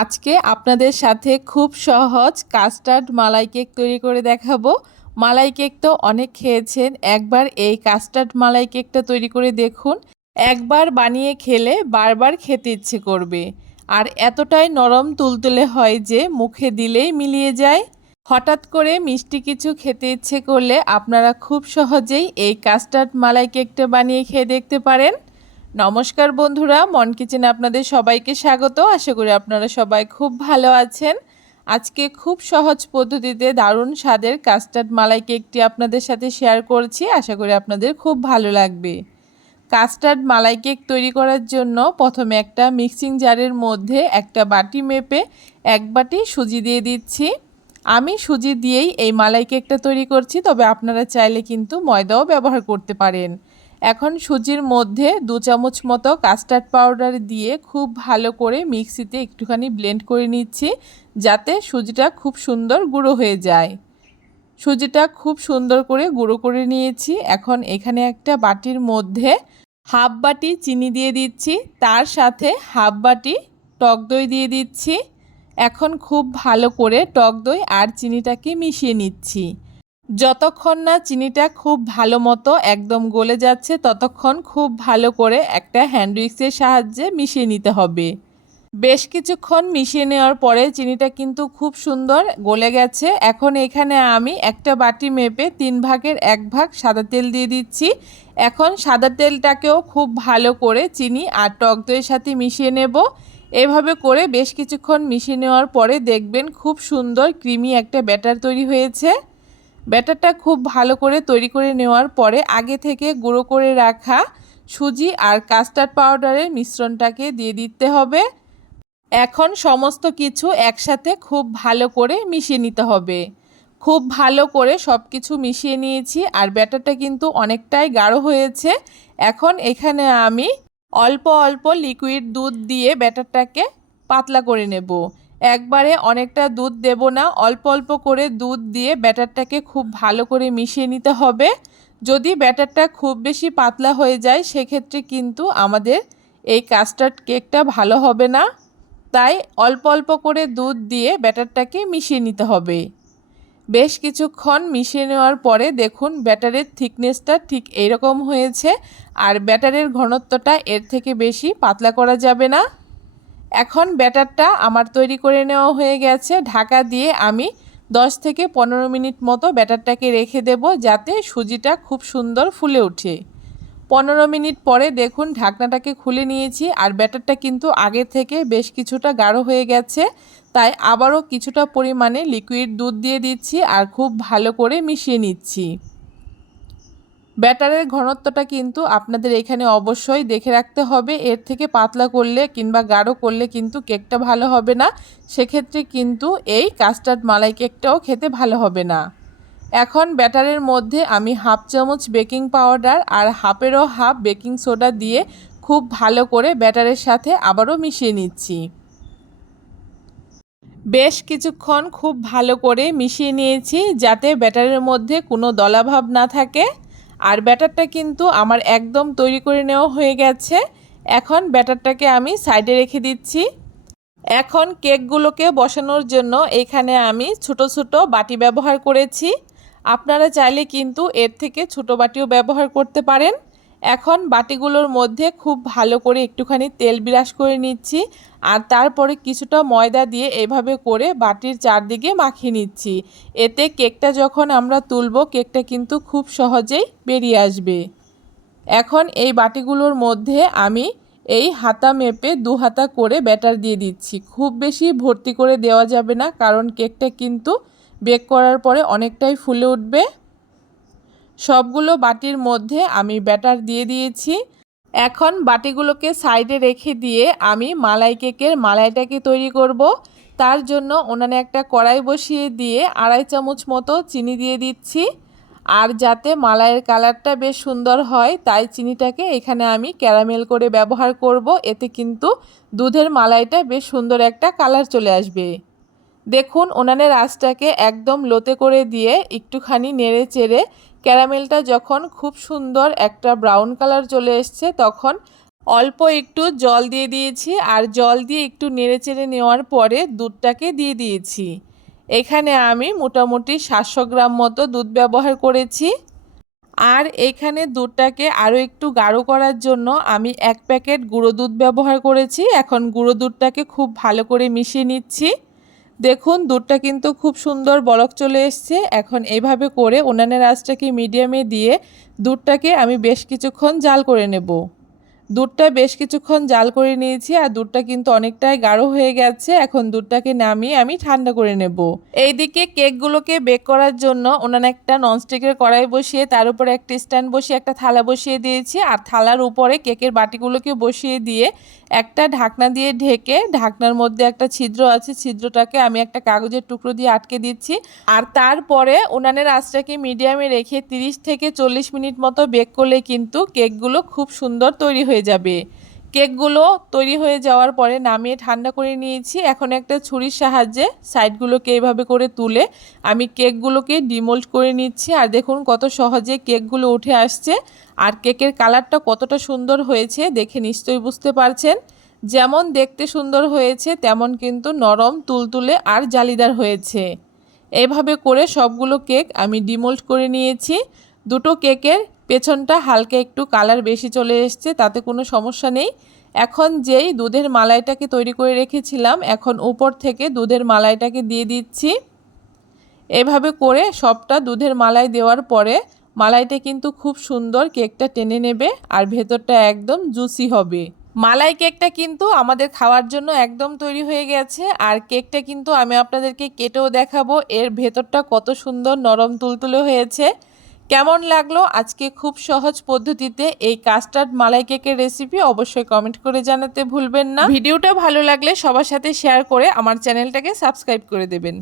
আজকে আপনাদের সাথে খুব সহজ কাস্টার্ড মালাই কেক তৈরি করে দেখাবো। মালাই কেক তো অনেক খেয়েছেন, একবার এই কাস্টার্ড মালাই কেকটা তৈরি করে দেখুন। একবার বানিয়ে খেলে বারবার খেতে ইচ্ছে করবে। আর এতটাই নরম তুলতুলে হয় যে মুখে দিলেই মিলিয়ে যায়। হঠাৎ করে মিষ্টি কিছু খেতে ইচ্ছে করলে আপনারা খুব সহজেই এই কাস্টার্ড মালাই কেকটা বানিয়ে খেয়ে দেখতে পারেন। নমস্কার বন্ধুরা, মন কিচেনে আপনাদের সবাইকে স্বাগত। আশা করি আপনারা সবাই খুব ভালো আছেন। আজকে খুব সহজ পদ্ধতিতে দারুণ স্বাদের কাস্টার্ড মালাই কেকটি আপনাদের সাথে শেয়ার করছি। আশা করি আপনাদের খুব ভালো লাগবে। কাস্টার্ড মালাই কেক তৈরি করার জন্য প্রথমে একটা মিক্সিং জারের মধ্যে একটা বাটি মেপে 1 বাটি সুজি দিয়ে দিচ্ছি। আমি সুজি দিয়েই এই মালাই কেকটা তৈরি করছি, তবে আপনারা চাইলে কিন্তু ময়দাও ব্যবহার করতে পারেন। এখন সুজির মধ্যে 2 চামচ মতো কাস্টার্ড পাউডার দিয়ে খুব ভালো করে মিক্সিতে একটুখানি ব্লেন্ড করে নিচ্ছি, যাতে সুজিটা খুব সুন্দর গুঁড়ো হয়ে যায়। সুজিটা খুব সুন্দর করে গুঁড়ো করে নিয়েছি। এখন এখানে একটা বাটির মধ্যে হাফ বাটি চিনি দিয়ে দিচ্ছি, তার সাথে হাফ বাটি টক দই দিয়ে দিচ্ছি। এখন খুব ভালো করে টক দই আর চিনিটাকে মিশিয়ে নিচ্ছি। যতক্ষণ না চিনিটা খুব ভালো মতো একদম গলে যাচ্ছে ততক্ষণ খুব ভালো করে একটা হ্যান্ড উইক্সের সাহায্যে মিশিয়ে নিতে হবে। বেশ কিছুক্ষণ মিশিয়ে নেওয়ার পরে চিনিটা কিন্তু খুব সুন্দর গলে গেছে। এখন এখানে আমি একটা বাটি মেপে 3 ভাগের 1 ভাগ সাদা তেল দিয়ে দিচ্ছি। এখন সাদা তেলটাকেও খুব ভালো করে চিনি আর টক দইয়ের সাথে মিশিয়ে নেব। এভাবে করে বেশ কিছুক্ষণ মিশিয়ে নেওয়ার পরে দেখবেন খুব সুন্দর ক্রিমি একটা ব্যাটার তৈরি হয়েছে। ব্যাটারটা খুব ভালো করে তৈরি করে নেওয়ার পরে আগে থেকে গুঁড়ো করে রাখা সুজি আর কাস্টার্ড পাউডারের মিশ্রণটাকে দিয়ে দিতে হবে। এখন সমস্ত কিছু একসাথে খুব ভালো করে মিশিয়ে নিতে হবে। খুব ভালো করে সব কিছু মিশিয়ে নিয়েছি আর ব্যাটারটা কিন্তু অনেকটাই গাঢ় হয়েছে। এখন এখানে আমি অল্প অল্প লিকুইড দুধ দিয়ে ব্যাটারটাকে পাতলা করে নেব। একবারে অনেকটা দুধ দেব না, অল্প অল্প করে দুধ দিয়ে ব্যাটারটাকে খুব ভালো করে মিশিয়ে নিতে হবে। যদি ব্যাটারটা খুব বেশি পাতলা হয়ে যায় সেক্ষেত্রে কিন্তু আমাদের এই কাস্টার্ড কেকটা ভালো হবে না। তাই অল্প অল্প করে দুধ দিয়ে ব্যাটারটাকে মিশিয়ে নিতে হবে। বেশ কিছুক্ষণ মিশিয়ে নেওয়ার পরে দেখুন ব্যাটারের থিকনেসটা ঠিক এইরকম হয়েছে আর ব্যাটারের ঘনত্বটা এর থেকে বেশি পাতলা করা যাবে না। এখন ব্যাটারটা আমার তৈরি করে নেওয়া হয়ে গেছে। ঢাকা দিয়ে আমি 10 থেকে 15 মিনিট মতো ব্যাটারটাকে রেখে দেব, যাতে সুজিটা খুব সুন্দর ফুলে ওঠে। 15 মিনিট পরে দেখুন ঢাকনাটাকে খুলে নিয়েছি আর ব্যাটারটা কিন্তু আগে থেকে বেশ কিছুটা গাঢ় হয়ে গেছে। তাই আবারও কিছুটা পরিমাণে লিকুইড দুধ দিয়ে দিচ্ছি আর খুব ভালো করে মিশিয়ে নিচ্ছি। ব্যাটারের ঘনত্বটা কিন্তু আপনাদের এখানে অবশ্যই দেখে রাখতে হবে। এর থেকে পাতলা করলে কিংবা গাঢ় করলে কিন্তু কেকটা ভালো হবে না। সেক্ষেত্রে কিন্তু এই কাস্টার্ড মালাই কেকটাও খেতে ভালো হবে না। এখন ব্যাটারের মধ্যে আমি হাফ চামচ বেকিং পাউডার আর হাফেরও হাফ বেকিং সোডা দিয়ে খুব ভালো করে ব্যাটারের সাথে আবারও মিশিয়ে নিচ্ছি। বেশ কিছুক্ষণ খুব ভালো করে মিশিয়ে নিয়েছি, যাতে ব্যাটারের মধ্যে কোনো দলাভাব না থাকে। আর ব্যাটারটা কিন্তু আমার একদম তৈরি করে নেওয়া হয়ে গেছে। এখন ব্যাটারটাকে আমি সাইডে রেখে দিচ্ছি। এখন কেকগুলোকে বসানোর জন্য এখানে আমি ছোট ছোট বাটি ব্যবহার করেছি। আপনারা চাইলে কিন্তু এর থেকে ছোট বাটিও ব্যবহার করতে পারেন। এখন বাটিগুলোর মধ্যে খুব ভালো করে একটুখানি তেল ব্রাশ করে নিচ্ছি আর তারপরে কিছুটা ময়দা দিয়ে এভাবে করে বাটির চারদিকে মাখিয়ে নিচ্ছি। এতে কেকটা যখন আমরা তুলব কেকটা কিন্তু খুব সহজেই বেরিয়ে আসবে। এখন এই বাটিগুলোর মধ্যে আমি এই হাতা মেপে 2 হাতা করে ব্যাটার দিয়ে দিচ্ছি। খুব বেশি ভর্তি করে দেওয়া যাবে না, কারণ কেকটা কিন্তু বেক করার পরে অনেকটাই ফুলে উঠবে। সবগুলো বাটির মধ্যে আমি ব্যাটার দিয়ে দিয়েছি। এখন বাটিগুলোকে সাইডে রেখে দিয়ে আমি মালাই কেকের মালাইটাকে তৈরি করব। তার জন্য উনানে একটা কড়াই বসিয়ে দিয়ে 2.5 চামচ মতো চিনি দিয়ে দিচ্ছি। আর যাতে মালাইয়ের কালারটা বেশ সুন্দর হয় তাই চিনিটাকে এখানে আমি ক্যারামেল করে ব্যবহার করব। এতে কিন্তু দুধের মালাইটা বেশ সুন্দর একটা কালার চলে আসবে। দেখুন উনানের আঁচটাকে একদম লোতে করে দিয়ে একটুখানি নেড়ে চেড়ে ক্যারামেলটা যখন খুব সুন্দর একটা ব্রাউন কালার চলে এসছে তখন অল্প একটু জল দিয়ে দিয়েছি আর জল দিয়ে একটু নেড়েচেড়ে নেওয়ার পরে দুধটাকে দিয়ে দিয়েছি। এখানে আমি মোটামুটি 700 গ্রাম মতো দুধ ব্যবহার করেছি। আর এখানে দুধটাকে আরও একটু গাঢ় করার জন্য আমি 1 প্যাকেট গুঁড়ো দুধ ব্যবহার করেছি। এখন গুঁড়ো দুধটাকে খুব ভালো করে মিশিয়ে নিচ্ছি। দেখুন দুধটা কিন্তু খুব সুন্দর বলক চলে এসছে। এখন এইভাবে করে উনানের আঁচটাকে মিডিয়ামে দিয়ে দুধটাকে আমি বেশ কিছুক্ষণ জাল করে নেব। দুধটা বেশ কিছুক্ষণ জাল করে নিয়েছি আর দুধটা কিন্তু অনেকটাই গাঢ় হয়ে গেছে। এখন দুধটাকে নামিয়ে আমি ঠান্ডা করে নেব। এইদিকে কেকগুলোকে বেক করার জন্য উনানে একটা ননস্টিকের কড়াই বসিয়ে তার উপরে একটা স্ট্যান্ড বসিয়ে একটা থালা বসিয়ে দিয়েছি আর থালার উপরে কেকের বাটিগুলোকে বসিয়ে দিয়ে একটা ঢাকনা দিয়ে ঢেকে ঢাকনার মধ্যে একটা ছিদ্র আছে, ছিদ্রটাকে আমি একটা কাগজের টুকরো দিয়ে আটকে দিচ্ছি। আর তারপরে উনানের আঁচটাকে মিডিয়ামে রেখে 30 থেকে 40 মিনিট মতো বেক করলে কিন্তু কেকগুলো খুব সুন্দর তৈরি হয়ে যাবে। কেকগুলো তৈরি হয়ে যাওয়ার পরে নামিয়ে ঠান্ডা করে নিয়েছি। এখন একটা ছুরির সাহায্যে সাইডগুলোকে এইভাবে করে তুলে আমি কেকগুলোকে ডিমোল্ড করে নিচ্ছি। আর দেখুন কত সহজে কেকগুলো উঠে আসছে আর কেকের কালারটা কতটা সুন্দর হয়েছে দেখে নিশ্চয়ই বুঝতে পারছেন। যেমন দেখতে সুন্দর হয়েছে তেমন কিন্তু নরম, তুলতুলে আর জালিদার হয়েছে। এইভাবে করে সবগুলো কেক আমি ডিমোল্ড করে নিয়েছি। দুটো কেকের পেছনটা হালকা একটু কালার বেশি চলে এসছে, তাতে কোনো সমস্যা নেই। এখন যেই দুধের মালাইটাকে তৈরি করে রেখেছিলাম এখন উপর থেকে দুধের মালাইটাকে দিয়ে দিচ্ছি। এভাবে করে সবটা দুধের মালাই দেওয়ার পরে মালাইটা কিন্তু খুব সুন্দর কেকটা টেনে নেবে আর ভেতরটা একদম জুসি হবে। মালাই কেকটা কিন্তু আমাদের খাওয়ার জন্য একদম তৈরি হয়ে গেছে আর কেকটা কিন্তু আমি আপনাদেরকে কেটেও দেখাবো এর ভেতরটা কত সুন্দর নরম তুলতুলে হয়েছে। কেমন লাগলো আজকে খুব সহজ পদ্ধতিতে এই কাস্টার্ড মালাই কেকের রেসিপি অবশ্যই কমেন্ট করে জানাতে ভুলবেন না। ভিডিওটা ভালো লাগলে সবার সাথে শেয়ার করে আমার চ্যানেলটাকে সাবস্ক্রাইব করে দেবেন।